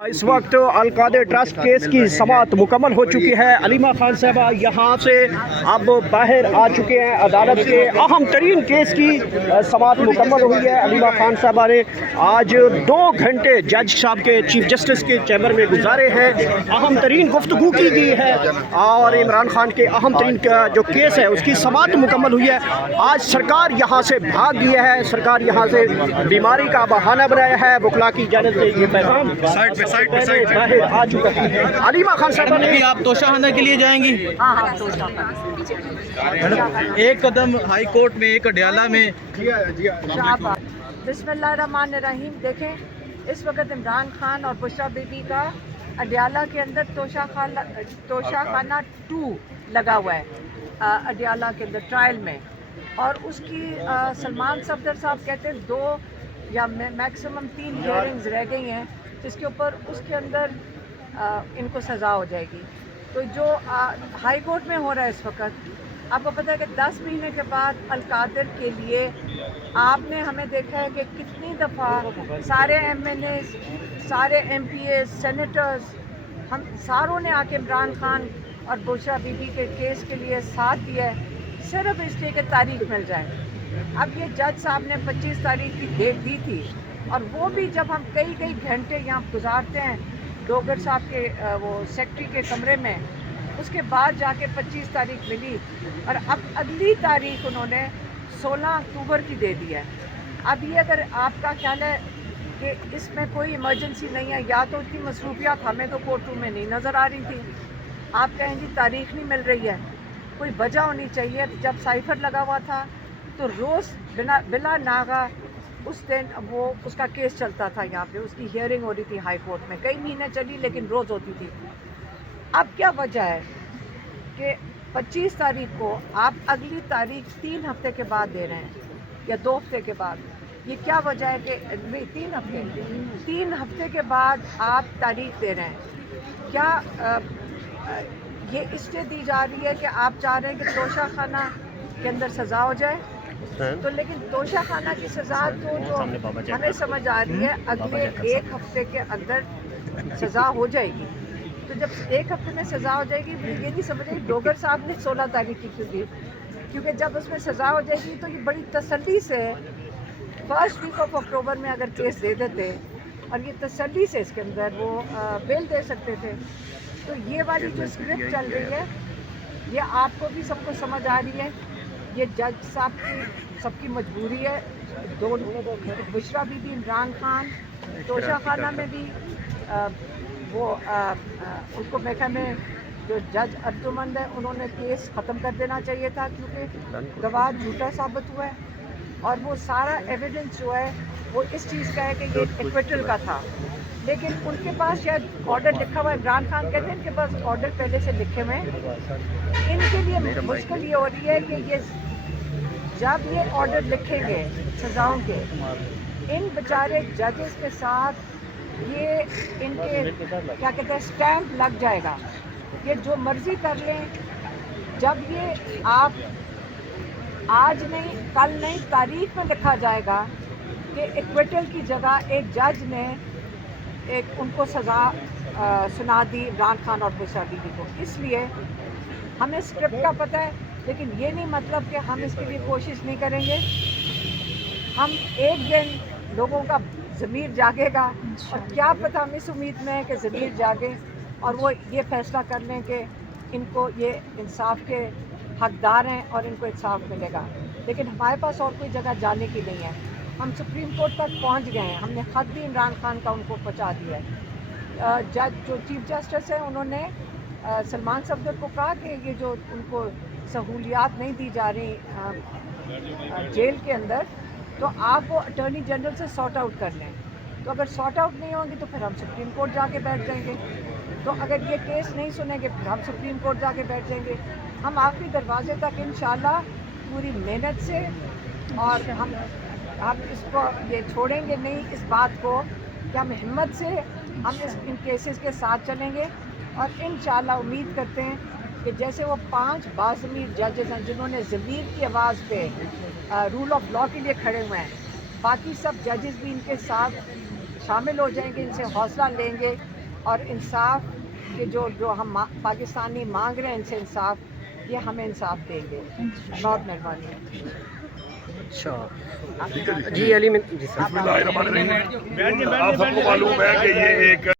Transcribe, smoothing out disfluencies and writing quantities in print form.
اس وقت القادر trust case کی سماعت مکمل ہو چکی ہے۔ علیمہ خان صاحبہ یہاں سے اب باہر آ چکے ہیں۔ عدالت کے اہم ترین کیس کی سماعت مکمل ہوئی ہے۔ علیمہ خان صاحبہ نے آج 2 گھنٹے جج صاحب کے چیف جسٹس کے چیمبر میں گزارے ہیں۔ اہم ترین گفتگو کی گئی ہے اور عمران خان کے اہم ترین جو کیس ہے اس کی سماعت مکمل ہوئی ہے۔ آج سرکار یہاں سے بھاگ گئی ہے۔ سرکار یہاں سے بیماری کا بہانہ بنایا ہے۔ وکلا کی جانب سے یہ پیغام باہر آ چکا ہے۔ علیمہ خان صاحبہ نے آپ توشہ خانہ کے لیے جائیں گی؟ ایک قدم ہائی کورٹ میں، ایک اڈیالہ میں۔ بسم اللہ الرحمن الرحیم۔ دیکھیں اس وقت عمران خان اور بشرا بی بی کا اڈیالہ کے اندر توشہ خانہ 2 لگا ہوا ہے اڈیالہ کے اندر ٹرائل میں، اور اس کی سلمان صفدر صاحب کہتے ہیں 2 یا میکسیمم 3 ہیئرنگز رہ گئی ہیں جس کے اوپر اس کے اندر ان کو سزا ہو جائے گی۔ تو جو ہائی کورٹ میں ہو رہا ہے اس وقت، آپ کو پتہ ہے کہ 10 مہینے کے بعد القادر کے لیے آپ نے ہمیں دیکھا ہے کہ کتنی دفعہ سارے ایم این ایز، سارے ایم پی ایز، سینیٹرز، ہم ساروں نے آ کے عمران خان اور بشرا بی بی کے کیس کے لیے ساتھ دیا ہے، صرف اس لیے کہ تاریخ مل جائے۔ اب یہ جج صاحب نے 25 تاریخ کی ڈیٹ دی تھی، اور وہ بھی جب ہم کئی گھنٹے یہاں گزارتے ہیں ڈوگر صاحب کے وہ سیکٹری کے کمرے میں، اس کے بعد جا کے 25 تاریخ ملی، اور اب اگلی تاریخ انہوں نے 16 اکتوبر کی دے دی ہے۔ اب یہ اگر آپ کا خیال ہے کہ اس میں کوئی ایمرجنسی نہیں ہے، یا تو اتنی مصروفیات ہمیں تو کورٹ روم میں نہیں نظر آ رہی تھی، آپ کہیں جی تاریخ نہیں مل رہی ہے، کوئی وجہ ہونی چاہیے۔ جب سائفر لگا ہوا تھا تو روز بلا ناغہ اس دن وہ اس کا کیس چلتا تھا، یہاں پہ اس کی ہیئرنگ ہو رہی تھی ہائی کورٹ میں، کئی مہینے چلی لیکن روز ہوتی تھی۔ اب کیا وجہ ہے کہ 25 تاریخ کو آپ اگلی تاریخ 3 ہفتے کے بعد دے رہے ہیں یا 2 ہفتے کے بعد؟ یہ کیا وجہ ہے کہ 3 ہفتے کے بعد آپ تاریخ دے رہے ہیں؟ کیا یہ اس لیے دی جا رہی ہے کہ آپ چاہ رہے ہیں کہ توشہ خانہ کے اندر سزا ہو جائے؟ تو لیکن توشہ خانہ کی سزا تو جو ہمیں سمجھ آ رہی ہے اگلے 1 ہفتے کے اندر سزا ہو جائے گی۔ تو جب 1 ہفتے میں سزا ہو جائے گی، مجھے یہ نہیں سمجھ رہی ڈوگر صاحب نے 16 تاریخ کی کیوں دی، کیونکہ جب اس میں سزا ہو جائے گی تو یہ بڑی تسلی سے 1 ویک آف اکتوبر میں اگر کیس دے دیتے، اور یہ تسلی سے اس کے اندر وہ بیل دے سکتے تھے۔ تو یہ والی جو اسکرپٹ چل رہی ہے یہ آپ کو بھی سب کو سمجھ آ رہی ہے، یہ جج صاحب کی سب کی مجبوری ہے۔ دونوں بشرا بی بی، عمران خان توشہ خانہ میں بھی وہ ان کو محکمہ میں جو جج ارجمند ہے انہوں نے کیس ختم کر دینا چاہیے تھا، کیونکہ گواہ جھوٹا ثابت ہوا ہے، اور وہ سارا ایویڈنس جو ہے وہ اس چیز کا ہے کہ یہ ایکویٹل کا تھا۔ لیکن ان کے پاس شاید آرڈر لکھا ہوا ہے، عمران خان کہتے ہیں ان کے پاس آرڈر پہلے سے لکھے ہوئے ہیں۔ ان کے لیے مشکل یہ ہو رہی ہے کہ یہ جب یہ آرڈر لکھیں گے سزاؤں کے، ان بیچارے ججز کے ساتھ یہ ان کے کیا کہتے ہیں اسٹیمپ لگ جائے گا، یہ جو مرضی کر لیں۔ جب یہ آپ آج نہیں کل نہیں تاریخ میں لکھا جائے گا کہ ایکویٹل کی جگہ ایک جج نے ان کو سزا سنا دی عمران خان اور بشرا بی بی کو۔ اس لیے ہمیں اسکرپٹ کا پتہ ہے، لیکن یہ نہیں مطلب کہ ہم اس کے لیے کوشش نہیں کریں گے۔ ہم ایک دن لوگوں کا ضمیر جاگے گا، اور کیا پتہ ہم اس امید میں ہیں کہ ضمیر جاگے اور وہ یہ فیصلہ کر لیں کہ ان کو یہ انصاف کے حقدار ہیں اور ان کو انصاف ملے گا۔ لیکن ہمارے پاس اور کوئی جگہ جانے کی نہیں ہے، ہم سپریم کورٹ تک پہنچ گئے ہیں، ہم نے خط بھی عمران خان کا ان کو پہنچا دیا ہے۔ جج جو چیف جسٹس ہیں انہوں نے سلمان صفدر کو کہا کہ یہ جو ان کو سہولیات نہیں دی جا رہی جیل کے اندر، تو آپ وہ اٹارنی جنرل سے سارٹ آؤٹ کر لیں۔ تو اگر سارٹ آؤٹ نہیں ہوں گی تو پھر ہم سپریم کورٹ جا کے بیٹھ جائیں گے، تو اگر یہ کیس نہیں سنیں گے پھر ہم سپریم کورٹ جا کے بیٹھ جائیں گے۔ ہم آخری دروازے تک انشاءاللہ پوری محنت سے، اور ہم اس کو یہ چھوڑیں گے نہیں اس بات کو کہ ہم ہمت سے ہم ان کیسز کے ساتھ چلیں گے، اور انشاءاللہ امید کرتے ہیں کہ جیسے وہ 5 باضمیر ججز ہیں جنہوں نے ضمیر کی آواز پہ رول آف لاء کے لیے کھڑے ہوئے ہیں، باقی سب ججز بھی ان کے ساتھ شامل ہو جائیں گے، ان سے حوصلہ لیں گے اور انصاف کے جو ہم پاکستانی مانگ رہے ہیں ان سے انصاف، یہ ہمیں انصاف دیں گے. بہت مہربانی. اچھا جی علی بسم اللہ الرحمن الرحیم. آپ سب کو معلوم ہے کہ یہ ایک